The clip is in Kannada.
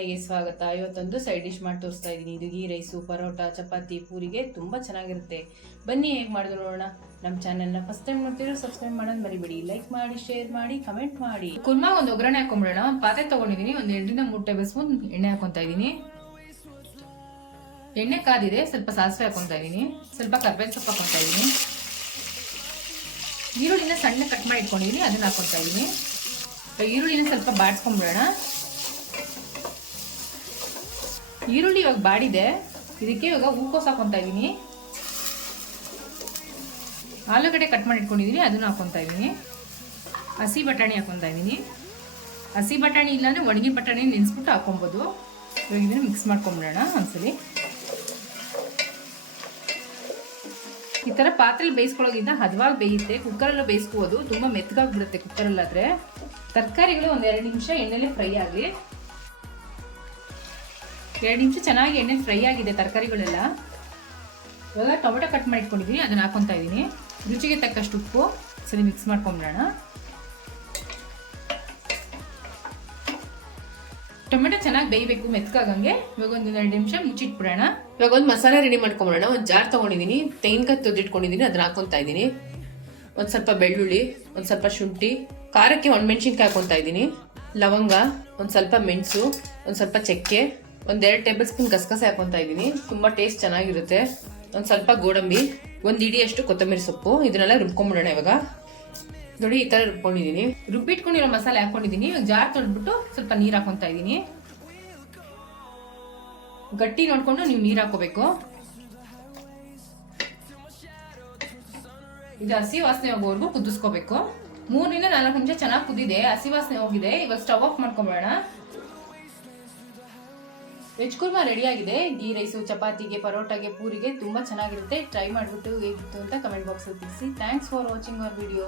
ಮನೆಗೆ ಸ್ವಾಗತ. ಇವತ್ತೊಂದು ಸೈಡ್ ಡಿಶ್ ಮಾಡಿ ತೋರಿಸ್ತಾ ಇದ್ದೀನಿ. ಇದು ಗೀ ರೈಸು, ಪರೋಟ, ಚಪಾತಿ, ಪೂರಿಗೆ ತುಂಬ ಚೆನ್ನಾಗಿರುತ್ತೆ. ಬನ್ನಿ ಹೇಗೆ ಮಾಡಿದ್ರು ನೋಡೋಣ. ನಮ್ಮ ಚಾನೆಲ್ನ ಫಸ್ಟ್ ಟೈಮ್ ನೋಡ್ತಿರೋ ಸಬ್ಸ್ಕ್ರೈಬ್ ಮಾಡೋದು ಮರಿಬೇಡಿ. ಲೈಕ್ ಮಾಡಿ, ಶೇರ್ ಮಾಡಿ, ಕಮೆಂಟ್ ಮಾಡಿ. ಕುರ್ಮಾಗ ಒಂದು ಒಗ್ಗರಣೆ ಹಾಕೊಂಡ್ಬಿಡೋಣ. ಪಾತ್ರೆ ತೊಗೊಂಡಿದ್ದೀನಿ. ಒಂದು 2ರಿಂದ 3 ಟೇಬಲ್ ಸ್ಪೂನ್ ಎಣ್ಣೆ ಹಾಕೊತಾ ಇದ್ದೀನಿ. ಎಣ್ಣೆ ಕಾದಿದೆ. ಸ್ವಲ್ಪ ಸಾಸಿವೆ ಹಾಕೊತಾ ಇದ್ದೀನಿ. ಸ್ವಲ್ಪ ಕರ್ಬೇವಿನ ಸೊಪ್ಪು ಹಾಕೊತಾ ಇದ್ದೀನಿ. ಈರುಳ್ಳಿನ ಸಣ್ಣ ಕಟ್ ಮಾಡಿ ಇಟ್ಕೊಂಡಿದ್ದೀನಿ, ಅದನ್ನ ಹಾಕೊತಾ ಇದ್ದೀನಿ. ಈರುಳ್ಳಿನ ಸ್ವಲ್ಪ ಬಾಡಿಸ್ಕೊಂಡ್ಬಿಡೋಣ. ಈರುಳ್ಳಿ ಇವಾಗ ಬಾಡಿದೆ. ಇದಕ್ಕೆ ಇವಾಗ ಹೂಕೋಸು ಹಾಕೊತಾ ಇದ್ದೀನಿ. ಆಲೂಗಡ್ಡೆ ಕಟ್ ಮಾಡಿ ಇಟ್ಕೊಂಡಿದ್ದೀನಿ, ಅದನ್ನು ಹಾಕೊತಾ ಇದ್ದೀನಿ. ಹಸಿ ಬಟಾಣಿ ಹಾಕೊತಾ ಇದ್ದೀನಿ. ಹಸಿ ಬಟಾಣಿ ಇಲ್ಲಾಂದ್ರೆ ಒಣಗಿನ ಬಟಾಣಿ ನೆನೆಸ್ಬಿಟ್ಟು ಹಾಕೊಬೋದು. ಇವಾಗ ಇದನ್ನು ಮಿಕ್ಸ್ ಮಾಡ್ಕೊಂಬಿಡೋಣ ಒಂದ್ಸಲಿ. ಈ ಥರ ಪಾತ್ರೆಲಿ ಬೇಯಿಸ್ಕೊಳ್ಳೋದ್ರಿಂದ ಹದವಾಗಿ ಬೇಯುತ್ತೆ. ಕುಕ್ಕರಲ್ಲೂ ಬೇಯಿಸ್ಕೋಬೋದು, ತುಂಬ ಮೆತ್ತಗಾಗ್ಬಿಡುತ್ತೆ ಕುಕ್ಕರಲ್ಲಾದರೆ. ತರಕಾರಿಗಳು ಒಂದು 2 ನಿಮಿಷ ಎಣ್ಣೆಲೆ ಫ್ರೈ ಆಗಲಿ. 2 ನಿಮಿಷ ಚೆನ್ನಾಗಿ ಎಣ್ಣೆ ಫ್ರೈ ಆಗಿದೆ ತರಕಾರಿಗಳೆಲ್ಲ. ಇವಾಗ ಟೊಮೆಟೊ ಕಟ್ ಮಾಡಿ ಇಟ್ಕೊಂಡಿದ್ದೀನಿ, ಅದನ್ನು ಹಾಕೊತಾ ಇದ್ದೀನಿ. ರುಚಿಗೆ ತಕ್ಕಷ್ಟು ಉಪ್ಪು. ಸರಿ ಮಿಕ್ಸ್ ಮಾಡ್ಕೊಂಬಿಡೋಣ. ಟೊಮೆಟೊ ಚೆನ್ನಾಗಿ ಬೇಯಬೇಕು, ಮೆತ್ತಗಾಗಂಗೆ. ಇವಾಗ ಒಂದು 2 ನಿಮಿಷ ಮುಚ್ಚಿಟ್ಬಿಡೋಣ. ಇವಾಗ ಒಂದು ಮಸಾಲೆ ರೆಡಿ ಮಾಡ್ಕೊಂಬಿಡೋಣ. ಒಂದು ಜಾರ್ ತೊಗೊಂಡಿದ್ದೀನಿ, ತೆಂಗಿನಕಾಯಿ ತುರಿದಿಟ್ಕೊಂಡಿದ್ದೀನಿ, ಅದನ್ನ ಹಾಕೊತಾ ಇದ್ದೀನಿ. ಒಂದು ಸ್ವಲ್ಪ ಬೆಳ್ಳುಳ್ಳಿ, ಒಂದು ಸ್ವಲ್ಪ ಶುಂಠಿ, ಖಾರಕ್ಕೆ ಒಣಮೆಣ್ಸಿನ್ಕಾಯಿ ಹಾಕೊತಾ ಇದ್ದೀನಿ. ಲವಂಗ, ಒಂದು ಸ್ವಲ್ಪ ಮೆಣಸು, ಒಂದು ಸ್ವಲ್ಪ ಚಕ್ಕೆ, ಒಂದು 2 ಟೇಬಲ್ ಸ್ಪೂನ್ ಗಸಗಸೆ ಹಾಕೊತಾ ಇದ್ದೀನಿ. ತುಂಬ ಟೇಸ್ಟ್ ಚೆನ್ನಾಗಿರುತ್ತೆ. ಒಂದು ಸ್ವಲ್ಪ ಗೋಡಂಬಿ, ಒಂದು ಇಡಿಯಷ್ಟು ಕೊತ್ತಂಬರಿ ಸೊಪ್ಪು. ಇದನ್ನೆಲ್ಲ ರುಬ್ಕೊಂಡ್ಬಿಡೋಣ. ಇವಾಗ ನೋಡಿ ಈ ಥರ ರುಬ್ಕೊಂಡಿದ್ದೀನಿ. ರುಬ್ಬಿಟ್ಕೊಂಡಿರೋ ಮಸಾಲೆ ಹಾಕೊಂಡಿದ್ದೀನಿ. ಜಾರ್ ತೊಳೆದ್ಬಿಟ್ಟು ಸ್ವಲ್ಪ ನೀರು ಹಾಕೊತಾ ಇದ್ದೀನಿ. ಗಟ್ಟಿ ನೋಡ್ಕೊಂಡು ನೀವು ನೀರು ಹಾಕೋಬೇಕು. ಇದು ಹಸಿ ವಾಸನೆ ಹೋಗೋವರೆಗೂ ಕುದಿಸ್ಕೋಬೇಕು. 3ರಿಂದ 4 ನಿಮಿಷ ಚೆನ್ನಾಗಿ ಕುದಿದೆ, ಹಸಿ ವಾಸನೆ ಹೋಗಿದೆ. ಇವಾಗ ಸ್ಟವ್ ಆಫ್ ಮಾಡ್ಕೊಂಬಿಡೋಣ. ವೆಜ್ ಕುರ್ಮಾ ರೆಡಿ ಆಗಿದೆ. ಗೀ ರೈಸು, ಚಪಾತಿಗೆ, ಪರೋಟಾಗೆ, ಪೂರಿಗೆ ತುಂಬ ಚೆನ್ನಾಗಿರುತ್ತೆ. ಟ್ರೈ ಮಾಡಿಬಿಟ್ಟು ಹೇಗಿತ್ತು ಅಂತ ಕಮೆಂಟ್ ಬಾಕ್ಸಲ್ಲಿ ತಿಳಿಸಿ. Thanks for watching our video.